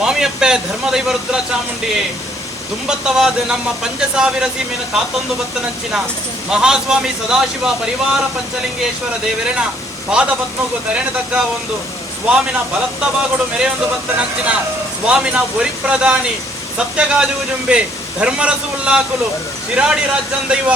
ಸ್ವಾಮಿಯಪ್ಪೆ ಧರ್ಮದೈವ ರುದ್ರ ಚಾಮುಂಡಿಯೇ ದುಂಬತ್ತವಾದ ನಮ್ಮ ಪಂಚಸಾವಿರ ಸೀಮೆನ ಕಾತೊಂದು ಬತ್ತನಂಚಿನ ಮಹಾಸ್ವಾಮಿ ಸದಾಶಿವ ಪರಿವಾರ ಪಂಚಲಿಂಗೇಶ್ವರ ದೇವರಿನ ಪಾದ ಪದ್ಮಗು ತೆರೆಣತಕ್ಕ ಒಂದು ಸ್ವಾಮಿನ ಬಲತ್ತವಾಗುಡು ಮೆರೆಯೊಂದು ಬತ್ತನಂಚಿನ ಸ್ವಾಮಿನ ಒರಿ ಪ್ರಧಾನಿ ಸತ್ಯಗಾಜು ಜುಂಬೆ ಧರ್ಮರಸು ಉಲ್ಲಾಕುಲು ಶಿರಾಡಿ ರಾಜ್ಯಂ ದೈವ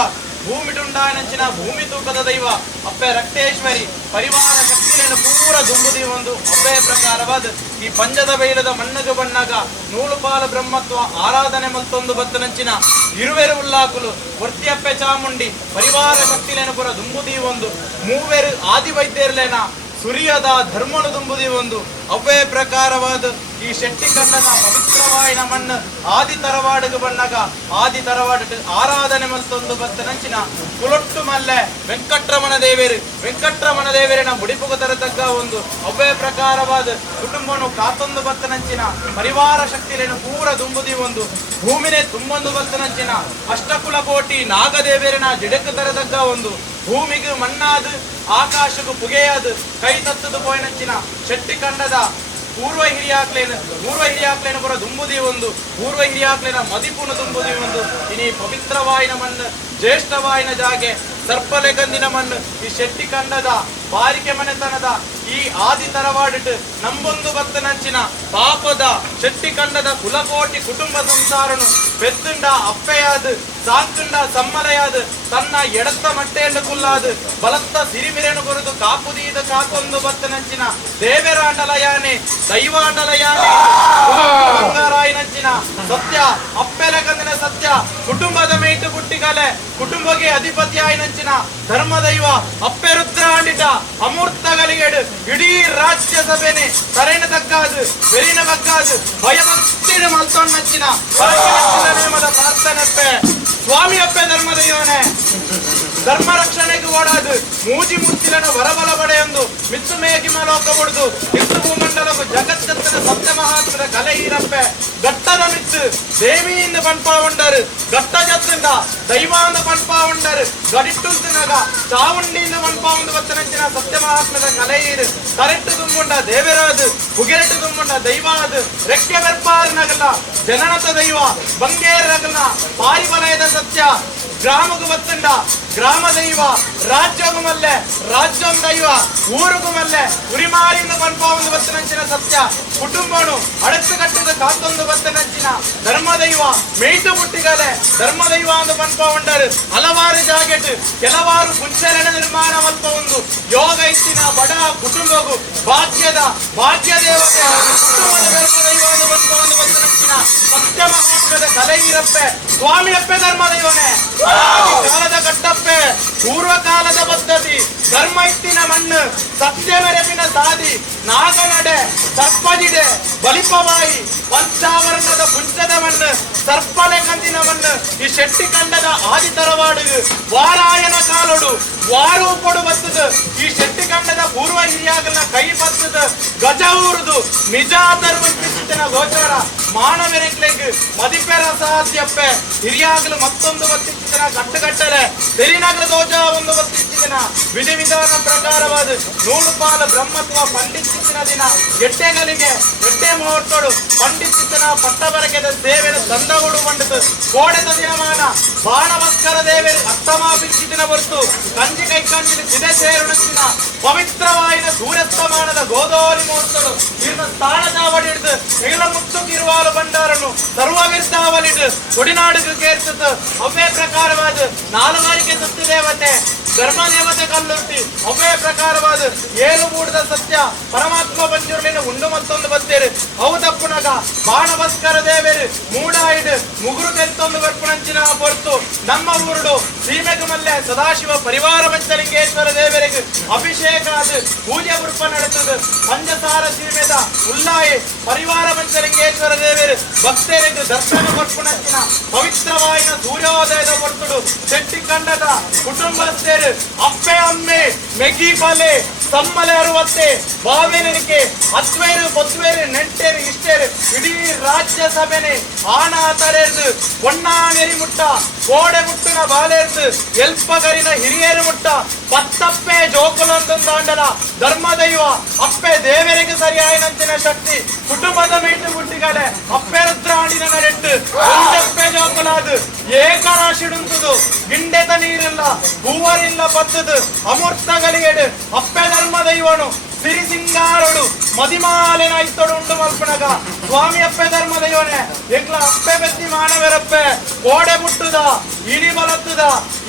ಭೂಮಿಟುಂಡಾಯನಂಚಿನ ಭೂಮಿ ತೂಕದ ದೈವ ಅಪ್ಪೆ ರಕ್ತೇಶ್ವರಿ ಪರಿವಾರ ಶಕ್ತಿಯನ್ನು ಪೂರ ದುಂಬುದಿ ಒಂದು ಅಪ್ಪೆ ಪ್ರಕಾರವಾದ ಈ ಪಂಜದ ಬೈಲದ ಮಣ್ಣಗ ಬಣ್ಣಗ ನೂಲುಪಾಲ ಬ್ರಹ್ಮತ್ವ ಆರಾಧನೆ ಮತ್ತೊಂದು ಬತ್ತನಂಚಿನ ಇರುವೆರು ಉಲ್ಲಾಕುಲು ವರ್ತಿಯಪ್ಪೆ ಚಾಮುಂಡಿ ಪರಿವಾರ ಶಕ್ತಿಯನ್ನು ಪುರ ದುಂಬುದಿ ಒಂದು ಮೂವೆರು ಆದಿ ವೈದ್ಯರ್ಲೇನ ಸುರಿಯದ ಧರ್ಮನು ದುಂಬುದಿ ಒಂದು ಅವೇ ಪ್ರಕಾರವಾದ ಈ ಶೆಟ್ಟಿ ಕಣ್ಣನ ಪವಿತ್ರವಾಯಿನ ಮಣ್ಣು ಆದಿ ತರವಾಡಗ ಬಣ್ಣಗ ಆದಿ ತರವಾಡ ಆರಾಧನೆ ಮತ್ತೊಂದು ಬತ್ತನಂಚಿನ ಕುಲೊಟ್ಟು ಮಲ್ಲೆ ವೆಂಕಟ್ರಮಣ ದೇವೇರಿನ ಮುಡಿಪುಗ ತರತಕ್ಕ ಒಂದು ಅವೇ ಪ್ರಕಾರವಾದ ಕುಟುಂಬನು ಕಾತೊಂದು ಬತ್ತನಂಚಿನ ಪರಿವಾರ ಶಕ್ತಿಯನ್ನು ಪೂರ ದುಂಬುದಿ ಒಂದು ಭೂಮಿನೇ ತುಂಬೊಂದು ಬತ್ತನಂಚಿನ ಅಷ್ಟಕುಲ ಕೋಟಿ ನಾಗದೇವೇರಿನ ಜಿಡಕ ತರತಕ್ಕ ಒಂದು ಭೂಮಿಗೆ ಮಣ್ಣಾದ ಆಕಾಶಕ್ಕೂ ಪುಗೆಯಾದ ಕೈ ತತ್ತದು ಪೋಯ್ನಂಚಿನ ಶೆಟ್ಟಿ ಕಂಡದ ಪೂರ್ವ ಹಿರಿಯಾಕ್ಲೇನ ಪುರ ದುಂಬುದಿ ಒಂದು ಪೂರ್ವ ಹಿರಿಯಾಕ್ಲೇನ ಮದಿಪುನ ದುಂಬುದಿ ಒಂದು ಇನಿ ಪವಿತ್ರವಾಯಿನ ಮಣ್ಣು ಜ್ಯೇಷ್ಠವಾಯಿನ ಜಾಗೆ ಸರ್ಪಲೆಗಂದಿನ ಮಣ್ಣು ಈ ಶೆಟ್ಟಿ ಕಂಡದ ಬಾರಿಕೆ ಮನೆತನದ ಈ ಆದಿ ತರವಾಡಿಟ್ಟು ನಂಬೊಂದು ಬತ್ತನಂಚಿನ ಪಾಪದ ಶೆಟ್ಟಿ ಕಂಡದ ಕುಲಕೋಟಿ ಕುಟುಂಬ ಸಂಸಾರನು ಪೆತ್ತುಂಡ ಅಪ್ಪೆಯಾದ ಸಾಕುಂಡ ಸಮ್ಮಲೆಯಾದ ತನ್ನ ಎಡತ್ತ ಮಟ್ಟೆಯನ್ನು ಕುಲ್ಲಾದ ಬಲತ್ತ ಸಿರಿಮಿರೆನು ಕೊರದು ಕಾಪುದೀದ ಕಾಕೊಂದು ಬತ್ತನಂಚಿನ ದೇವೆರಾಂಡಲಯಾನೆ ದೈವಾಂಡಲಯಾನೆ ಬಂಗಾರಾಯನಂಚಿನ ಸತ್ಯ ಅಪ್ಪೆಲೆಗಂದಿನ ಸತ್ಯ ಕುಟುಂಬದ ಮೇಟು ಗುಟ್ಟಿಗಲೆ ಕುಟುಂಬಗೆ ಅಧಿಪತಿ ಆಯ್ನಂಚಿನ ಧರ್ಮದೈವ ಅಪ್ಪೆ ರುದ್ರ ಆಂಡಿಟ ಅಮೂರ್ತಗಳಿಗೆಡು ಇಡೀ ರಾಜ್ಯ ಸಭೆನೆ ತರೆನ ತಕ್ಕಾದು ಬೆರಿನ ಬಗ್ಗಾದು ಭಯಭಕ್ತಿನ ಮಲ್ತೊನ್ನಂಚಿನ ನೇಮದ ಪ್ರಾರ್ಥನೆಪ್ಪೆ ಸ್ವಾಮಿಯಪ್ಪೆ ಧರ್ಮದೈವನೇ ಧರ್ಮ ರಕ್ಷಣೆಗೆ ಓಡಾದು ಮೂಜಿ ಮುಚ್ಚಿಲನ್ನು ವರಬಲ ಪಡೆಯೊಂದು ಮಿತ್ತು ಮೇಗಿಮ ಲೋಕ ಹೊಡೆದು ಇತ್ತು ಭೂಮಂಡಲವು ಜಗತ್ತನ ಸತ್ಯ ಮಹಾತ್ಮದ ಕಲೆ ಈರಪ್ಪೆ ಗಟ್ಟದ ಮಿತ್ತು ದೇವಿಯಿಂದ ಪಂಪ ಉಂಡರು ಗಟ್ಟ ಜತ್ತಿಂದ ದೈವಾಂದ ಪಂಪ ಉಂಡರು ಗಡಿಟ್ಟುಂತಿನಾಗ ಚಾವುಂಡಿಯಿಂದ ಪಂಪ ಒಂದು ಬತ್ತನಂಚಿನ ಸತ್ಯ ಮಹಾತ್ಮದ ಕಲೆ ಈರು ಕರೆಟ್ಟು ತುಂಬುಂಡ ದೇವರಾದು ಹುಗೆರೆಟ್ಟು ತುಂಬುಂಡ ದೈವಾದು ರೆಕ್ಕೆ ಬೆರ್ಪಾರನಗಲ್ಲ ಜನನತ ದೈವ ಬಂಗೇರಗಲ್ಲ ಪಾರಿವಲಯದ ಸತ್ಯ ಗ್ರಾಮಗೂ ಬತ್ತಂಡ ಗ್ರಾಮ ದೈವ ರಾಜ್ಯಗೂ ಮಲ್ಲೆ ರಾಜ್ಯಂ ದೈವ ಊರಿಗೂ ಮಲ್ಲೆ ಉರಿಮಾರಿಂದ ಪಂಪ ಒಂದು ಬತ್ತನಂಚಿನ ಸತ್ಯ ಕುಟುಂಬನು ಅಡಚು ಕಟ್ಟದ ಕಾತೊಂದು ಬತ್ತನಂಚಿನ ಧರ್ಮದೈವ ಮೇಯ್ತು ಮುಟ್ಟಿಗಲೆ ಧರ್ಮದೈವ ಒಂದು ಪಂಪ ಉಂಡರು ಹಲವಾರು ಜಾಗೆಟ್ ಕೆಲವಾರು ಪುಂಚರಣ ನಿರ್ಮಾಣ ಮಲ್ಪ ಒಂದು ಯೋಗ ಇತ್ತಿನ ಬಡ ಕುಟುಂಬಗೂ ಭಾಗ್ಯ ದೇವತೆ ಕುಟುಂಬದ ಧರ್ಮದೈವ ಒಂದು ಪಂಪ ಒಂದು ಬತ್ತನಂಚಿನ ಸತ್ಯ ಮಹಾತ್ಮದ ಕಲೆ ಇರಪ್ಪೆ ಸ್ವಾಮಿಯಪ್ಪೆ ಧರ್ಮದೈವನೇ ಕಾಲದ ಕಟ್ಟಪ್ಪೆ ಪೂರ್ವಕಾಲದ ಪದ್ಧತಿ ಧರ್ಮ ಇತ್ತಿನ ಮಣ್ಣು ಸತ್ಯ ಮೆರೆಪಿನ ಸಾದಿ ನಾಗನಡೆ ಸರ್ಪಜಿಡೆ ಬಲಿಪವಾಯಿ ಪಂಚಾವರಣದ ಪುಂಚದ ಮಣ್ಣು ಸರ್ಪಲೆ ಕಂದಿನ ಮಣ್ಣು ಈ ಶೆಟ್ಟಿ ಕಂಡದ ಆದಿ ತರವಾಡುಗು ವಾರಾಯನ ಕಾಲೊಡು ವಾರು ಕೊಡು ಬತ್ತದು ಈ ಶೆಟ್ಟಿ ಕಂಡದ ಪೂರ್ವ ಹಿರಿಯಾಗಲ ಕೈ ಬತ್ತದು ಗಜ ಊರುದು ನಿಜ ಧರ್ಮನ ಗೋಚರ ಮಾನವೆರೆಕ್ಲೆಗ್ ಮದಿಪೆರ ಸಾಧ್ಯಪ್ಪೆ ಹಿರಿಯಾಗಲು ಮತ್ತೊಂದು ಬತ್ತಿನ ಕಟ್ಟುಗಟ್ಟಲೆ ತೆರಿನಗರ ದೋಜ ಒಂದು ಬತ್ತಿನ ವಿಧಿವಿಧಾನ ಪ್ರಕಾರವಾದ ನೂಲುಪಾಲ ಬ್ರಹ್ಮತ್ವ ಪಂಡಿತಿನ ದಿನ ಎಟ್ಟೆಗಳಿಗೆ ಎಟ್ಟೆ ಮುಹೂರ್ತೋಡು ಪಂಡಿತಿನ ಪಟ್ಟಬರಕೆದ ಸೇವೆನ ದಂಡಗಳು ಬಂಡಿತು ಕೋಡೆದ ದಿನಮಾನ ಬಾಣವಸ್ಕರ ದೇವರು ಅಸ್ತಮಾಪಿಸಿದಿನ ಹೊರತು ಕಂಜಿ ಕೈಕಂಜಿನ ಸಿದೆ ಸೇರುಣಿಸಿನ ಪವಿತ್ರವಾಯಿನ ಸೂರ್ಯಸ್ತಮಾನದ ಗೋಧೋಲಿ ಮುಹೂರ್ತಗಳು ಇನ್ನು ತಾಳದಾವಡಿಡ್ದು ನೀಲ ಮುತ್ತು ಕಿರುವಾಲು ಬಂಡಾರನು ಸರ್ವವಿರ್ತಾವಲಿಟ್ಟು ಕೊಡಿನಾಡುಗೆ ಕೇರ್ತದ ಅವೇ ಪ್ರಕಾರವಾದ ನಾಲ್ವಾರಿಕೆ ಸತ್ಯ ದೇವತೆ ಧರ್ಮ ದೇವತೆ ಕಲ್ಲುಟ್ಟಿ ಅವೇ ಪ್ರಕಾರವಾದ ಏಳು ಮೂಡದ ಸತ್ಯ ಪರಮಾತ್ಮ ಬಂಜುರ್ಲಿನ ಉಂಡು ಮತ್ತೊಂದು ಬತ್ತೇರು ಹೌದಪ್ಪುನಗ ಬಾಣವಸ್ಕರ ದೇವೇರು ಮೂಡಾಯಿಡು ಮುಗುರು ತೆಲ್ತೊಂದು ಬರ್ಪುಣಂಚಿನ ಹೊರತು ನಮ್ಮ ಊರುಡು ಸೀಮೆಗೆ ಮಲ್ಲೆ ಸದಾಶಿವ ಪರಿವಾರ ಪಂಚಲಿಂಗೇಶ್ವರ ದೇವರಿಗೆ ಅಭಿಷೇಕ ಅದು ಪೂಜೆ ಬುರ್ಪ ನಡೆತದು ಪಂಚಸಾರ ಸೀಮೆದ ಉಲ್ಲಾಯಿ ಪರಿವಾರ ಪಂಚಲಿಂಗೇಶ್ವರ ದೇವರು ಭಕ್ತರಿಗೆ ದರ್ಶನ ಬರ್ಪುಣಂಚಿನ ಪವಿತ್ರವಾಯಿನ ಸೂರ್ಯೋದಯದ ಹೊರತುಡು ಶೆಟ್ಟಿ ಕಂಡದ ಕುಟುಂಬಸ್ಥರು ಅಪ್ಪೆ ಅಮ್ಮೆ ಮೆಗಿ ಪಾಲೆ ತಮ್ಮಲೆ 60 ಬಾವೇನನಿಕೆ ಅತ್ವೇರು ಬೊತ್ವೇರು ನೆಂಟೇರು ಇಷ್ಟೇರು ಇಡೀ ರಾಜ್ಯ ಸಭೆನೆ ಆಣ ತರೆದು பொன்னானெறி ಮುಟ್ಟ ಕೋಡೆ ಮುಟ್ಟನ ಬಾಲೇರ್ದು ಎಲ್ಪಗರಿನ ಹಿರಿಯರು ಮುಟ್ಟ ಪತ್ತಪ್ಪೆ ಜೋಕುಲೊಂದು ದಾಂಡ ಮಂಡಲ ಧರ್ಮ ದೈವ ಅಪ್ಪೆ ದೇವರಿಗೆ ಸರಿಯಾಯಿನಂಚಿನ ಶಕ್ತಿ ಕುಟುಂಬದ ಮೀಟು ಗುಟ್ಟಿಗಳೇ ಅಪ್ಪೆ ರುದ್ರಾಣಿನ ನೆಟ್ಟು ಒಂದಪ್ಪೆ ಜೋಕಲಾದು ಏಕರಾಶಿಡುಂತದು ಗಿಂಡೆತ ನೀರಿಲ್ಲ ಹೂವರಿಲ್ಲ ಪತ್ತದು ಅಮೂರ್ತಗಳಿಗೆಡು ಅಪ್ಪೆ ಧರ್ಮ ದೈವನು ಸಿರಿ ಸಿಂಗಾರಡು ಮದಿಮಾಲೆನ ಇತ್ತೊಡುಂಡು ಮಲ್ಪನಗ ಸ್ವಾಮಿ ಅಪ್ಪೆ ಧರ್ಮ ದೈವನೇ ಎಗ್ಲ ಅಪ್ಪೆ ಬೆತ್ತಿ ಮಾನವರಪ್ಪೆ ಕೋಡೆ ಮುಟ್ಟುದ ಇಡಿ ಬಲತ್ತುದ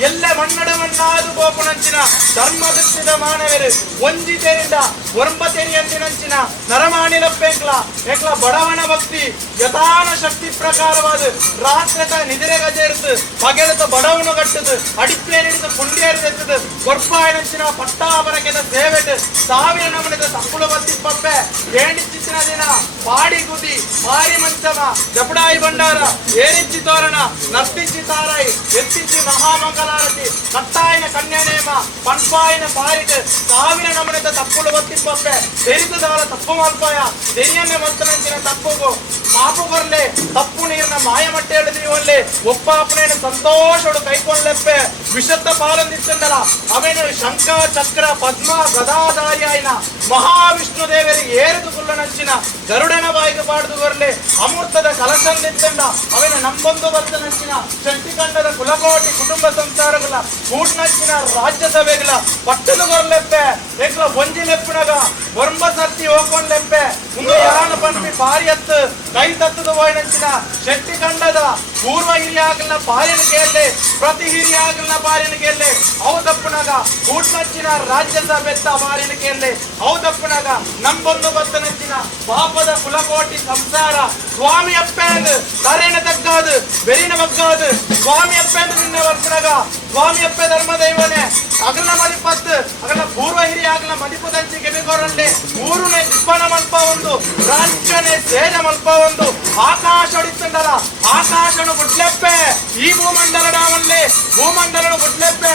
ಎಲ್ಲೆ ಮಣ್ಣಡು ಮಣ್ಣಾದು ಗೋಪುನಂಚಿನ ಧರ್ಮ ಬಿತ್ತಿದ ಮಾನವರು ಒಂಜಿ ತೆರಿಂದ ಒರಂಬ ತೆರಿಯಂಚಿನಂಚಿನ ನರಮಾಣಿಲಪ್ಪೆಂಕ್ಲ ಎಕ್ಲ ಬಡವನ ಭಕ್ತಿ ಯಥಾನ ಶಕ್ತಿ ಪ್ರಕಾರವಾದ ರಾತ್ರಿತ ನಿದ್ರೆ ಗಜೆರ್ದು ಪಗೆಳತ ಬಡವನು ಕಟ್ಟದು ಅಡಿಪ್ಲೇರಿಡಿದು ಪುಂಡಿಯರಿದೆತ್ತದು ಕೊರ್ಪಾಯನಂಚಿನ ಪಟ್ಟಾಪರಕೆದ ಸೇವೆಟ್ ಸಾವಿರ ನಮನಿದ ತಪ್ಪುಳು ಬತ್ತಿ ಪಪ್ಪೆ ಏಣಿಚ್ಚಿತ್ತಿನ ದಿನ ಪಾಡಿ ಗುದಿ ಮಾರಿ ಮಂಚಮ ಜಪಡಾಯಿ ಭಂಡಾರ ಏರಿಚ್ಚಿ ತೋರಣ ನರ್ತಿಚ್ಚಿ ತಾರಾಯಿ ಎತ್ತಿಚ್ಚಿ ಮಹಾಮಂಗಲಾರತಿ ಕಟ್ಟಾಯಿನ ಕನ್ಯಾನೇಮ ಪನ್ಪಾಯಿನ ಪಾರಿಟ್ ಸಾವಿರ ನಮನಿದ ತಪ್ಪುಳು ಬತ್ತಿ ಪಪ್ಪೆ ತೆರಿದು ದಾಳ ತಪ್ಪು ಮಲ್ಪಾಯ ತೆರಿಯನ್ನೇ ಮಲ್ತನಂಚಿನ ತಪ್ಪುಗು ಮಾಪು ಬರ್ಲೆ ತಪ್ಪು ನೀರಿನ ಮಾಯ ಮಟ್ಟೆ ಹೇಳಿದ್ರಿ ಒಪ್ಪಾಪನೇನ ಸಂತೋಷಡು ಕೈಕೊಳ್ಳೆಪ್ಪೆ ವಿಶುದ್ಧ ಪಾಲಂದಿತ್ತಂದಲ ಅವೇನು ಶಂಖ ಚಕ್ರ ಪದ್ಮ ಗದಾಧಾರಿಯಾಯಿನ ಮಹಾವಿಷ್ಣು ದೇವರಿಗೆ ಏರಿದು ಕುಲ್ಲನಂಚಿನ ಗರುಡನ ಬಾಯಿಗೆ ಪಾಡ್ದು ಬರ್ಲೆ ಅಮೃತದ ಕಲಶಂದಿತ್ತಂಡ ಅವೇನ ನಂಬೊಂದು ಬರ್ತನಂಚಿನ ಶಕ್ತಿಖಂಡದ ಕುಲಕೋಟಿ ಕುಟುಂಬ ಸಂಸಾರಗಳ ಕೂಟ್ನಂಚಿನ ರಾಜ್ಯಸಭೆಗಳ ಪಟ್ಟದು ಬರ್ಲೆಪ್ಪೆ ಏಕಲ ಒಂಜಿಲೆಪ್ಪನಗ ವರ್ಮ ಸರ್ತಿ ಹೋಗ್ಕೊಂಡ್ಲೆಪ್ಪೆ ಮುಂದೆ ಯಾನು ಪನ್ಪಿ ಪಾರಿ ಹತ್ತು ಕೈ ತತ್ತದ ಹೋಯ್ನಂಚಿನ ಶಕ್ತಿಖಂಡದ ಪೂರ್ವ ಹಿರಿಯಾಗಲ್ನ ಪಾರಿನ ಕೇಳಲೆ ಪ್ರತಿ ಹಿರಿಯಾಗಲ್ನ ಪಾರಿನ ಕೇಳಲೆ ಅವದಪ್ಪನಾಗ ಕೂಟ್ನಂಚಿನ ರಾಜ್ಯಸಭೆತ್ತ ಪಾರಿನ ಕೇಳಲೆ ಅವದಪ್ಪನಾಗ ನಂಬೊಂದು ಬತ್ತನಂಚಿನ ಪಾಪದ ಕುಲಕೋಟಿ ಸಂಸಾರ ಸ್ವಾಮಿ ಅಪ್ಪೆಂದು ತರೇನ ತಗ್ಗಾದು ಬೆರಿನ ಬಗ್ಗಾದು ಸ್ವಾಮಿ ಅಪ್ಪೆಂದು ನಿನ್ನ ಬರ್ತನಾಗ ಸ್ವಾಮಿ ಅಪ್ಪೆ ಧರ್ಮ ದೈವನೇ ಅಗಲ ಮದಿಪತ್ತು ಅಗಲ ಪೂರ್ವ ಹಿರಿಯ ಅಗಲ ಮದಿಪದಂಚಿ ಗೆಬಿಗೊರಲ್ಲೇ ಊರುನೆ ದಿಪ್ಪನ ಮಲ್ಪ ಒಂದು ರಾಜ್ಯನೇ ಸೇಜ ಮಲ್ಪ ಒಂದು ಆಕಾಶ ಹೊಡಿತಂಡಲ ಆಕಾಶನು ಗುಡ್ಲೆಪ್ಪೆ ಈ ಭೂಮಂಡಲಡಾವನ್ಲೆ ಭೂಮಂಡಲನು ಗುಡ್ಲೆಪ್ಪೆ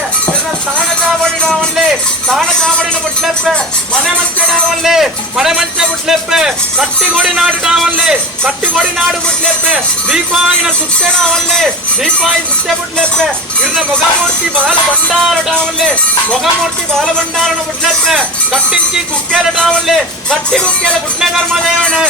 ತಾಣ ಚಾವಡಿಡಾವನ್ಲೆ ತಾಣ ಚಾವಡಿನ ಗುಡ್ಲೆಪ್ಪೆ ಮನೆ ಮಂಚಡಾವನ್ಲೆ ಮನೆ ಮಂಚ ಗುಡ್ಲೆಪ್ಪೆ ಕಟ್ಟಿಗೊಡಿ ನಾಡು ಡಾವನ್ಲೆ ಕಟ್ಟಿಗೊಡಿ ನಾಡು ಗುಡ್ಲೆಪ್ಪೆ ದೀಪಾಯಿನ ಸುತ್ತೆನಾವನ್ಲೆ ದೀಪಾಯಿ ಸುತ್ತೆ ಗುಡ್ಲೆಪ್ಪೆ ಇರ್ನ ಮೊಗಮೂರ್ತಿ ಬಾಲ ಭಂಡಾರ ಡಾವನ್ಲೆ ಮೊಗಮೂರ್ತಿ ಬಾಲ ಭಂಡಾರನ ಗುಡ್ಲೆಪ್ಪೆ ಕಟ್ಟಿಂಚಿ ಕುಕ್ಕೆಲ ಡಾವನ್ಲೆ ಕಟ್ಟಿ ಕುಕ್ಕೆಲ ಗುಡ್ಲೆ ಕರ್ಮ ದೇವನೆ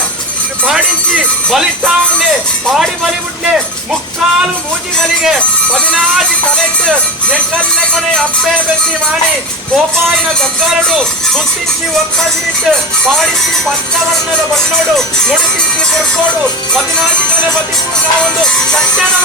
ಪಾಡಿಂಚಿ ಬಲಿಷ್ಠಾವನ್ಲೆ ಪಾಡಿ ಬಲಿ ಗುಡ್ಲೆ ಮುಕ್ಕಾಲು ಮೂಜಿಗಳಿಗೆ 16 ತಲೆಟ್ಟು ನೆಕ್ಕಲ್ಲೆ ಕೊನೆ ಅಪ್ಪೆ ಬೆತ್ತಿ ಮಾಡಿ ಗೋಪಾಯಿನ ಗಗ್ಗರಡು ಸುತ್ತಿಂಚಿ ಒಕ್ಕದಿರಿಟ್ಟು ಪಾಡಿಂಚಿ ಪಂಚವರ್ಣದ ಬಣ್ಣೋಡು ಮುಡಿತಿಂಚಿ ಕೊಡ್ಕೋಡು 14 ಕಲೆ ಬದಿಪೂರ್ಣ ಒಂದು ಸತ್ಯನ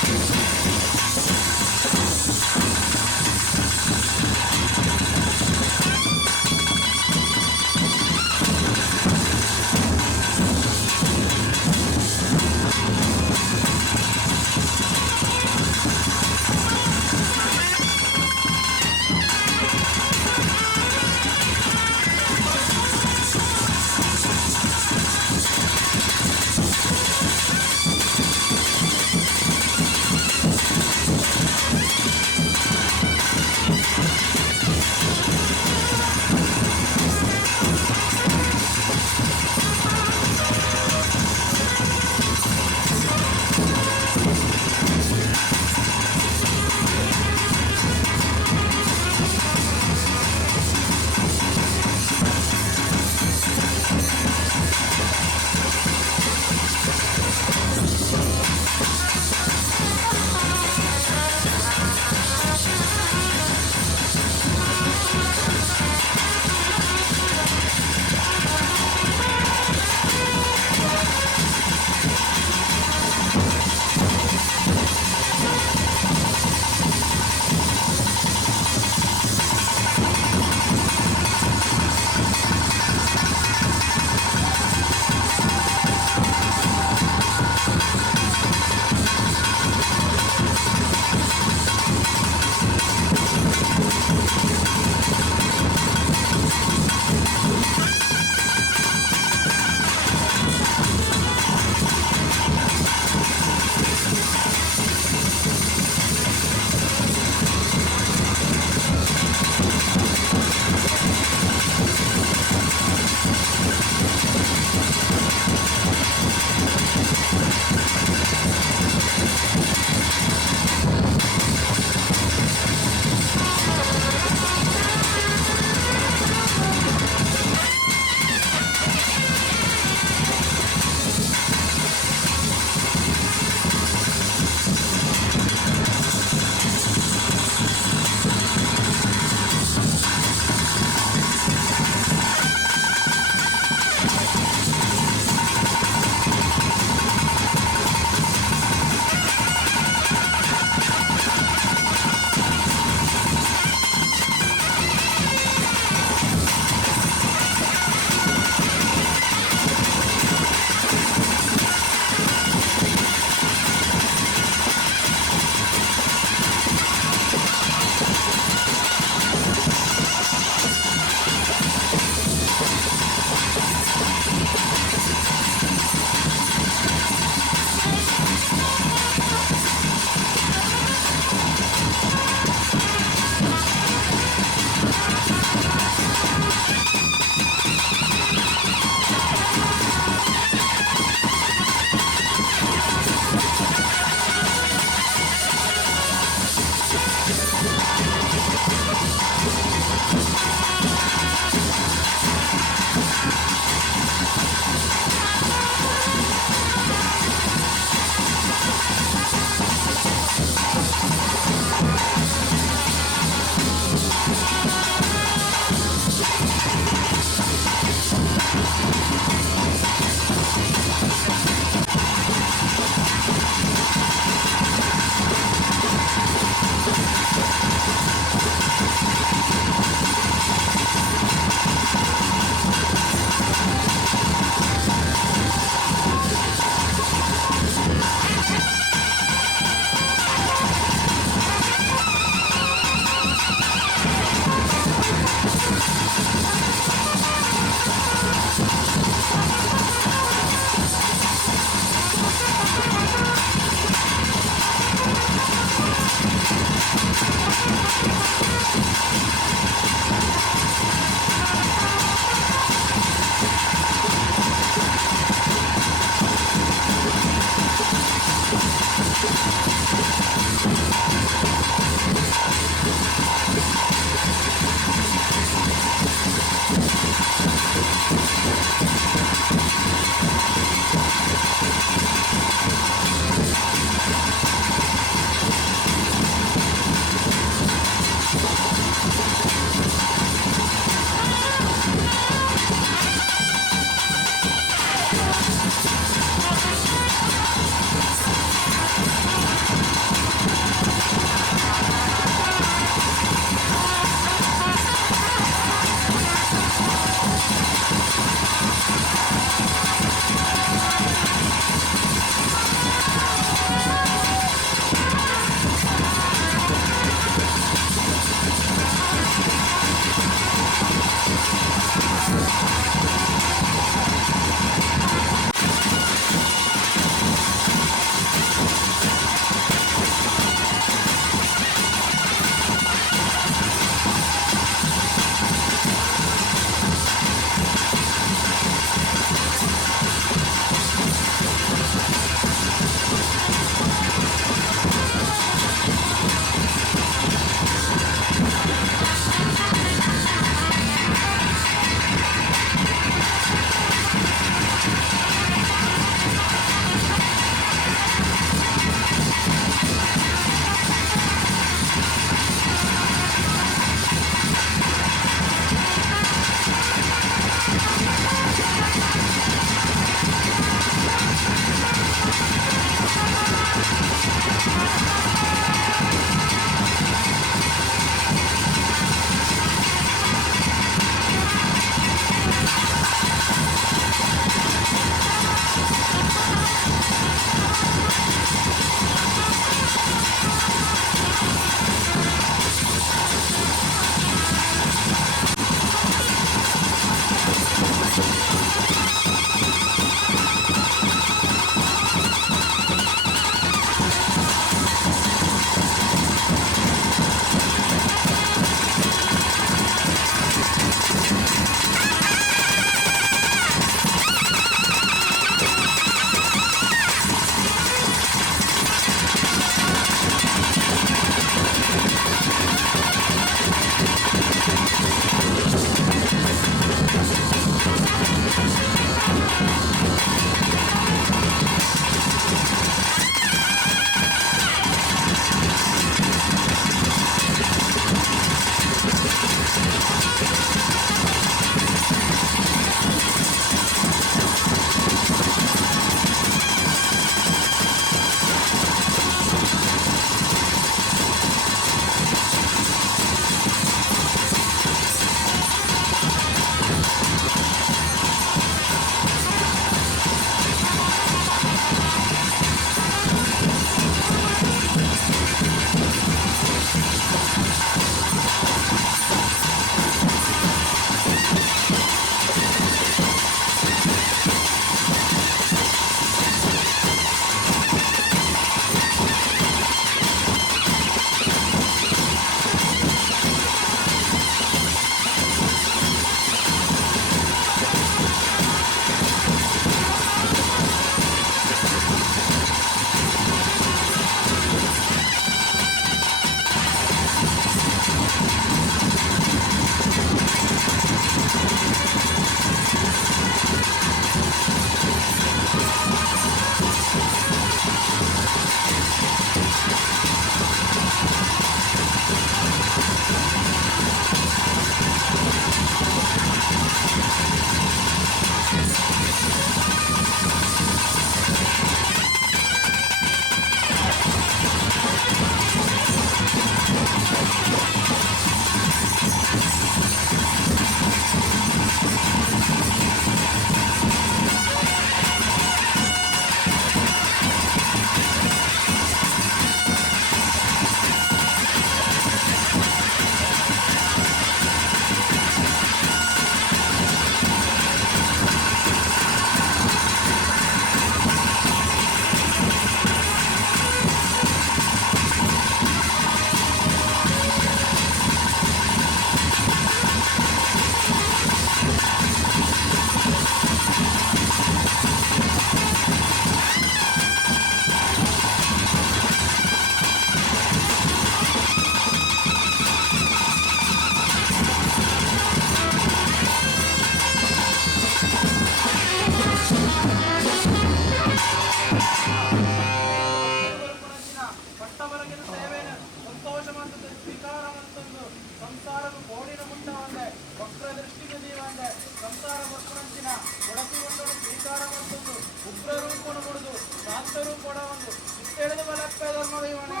எழுது வளர்ப்ப தர்மதேவனே.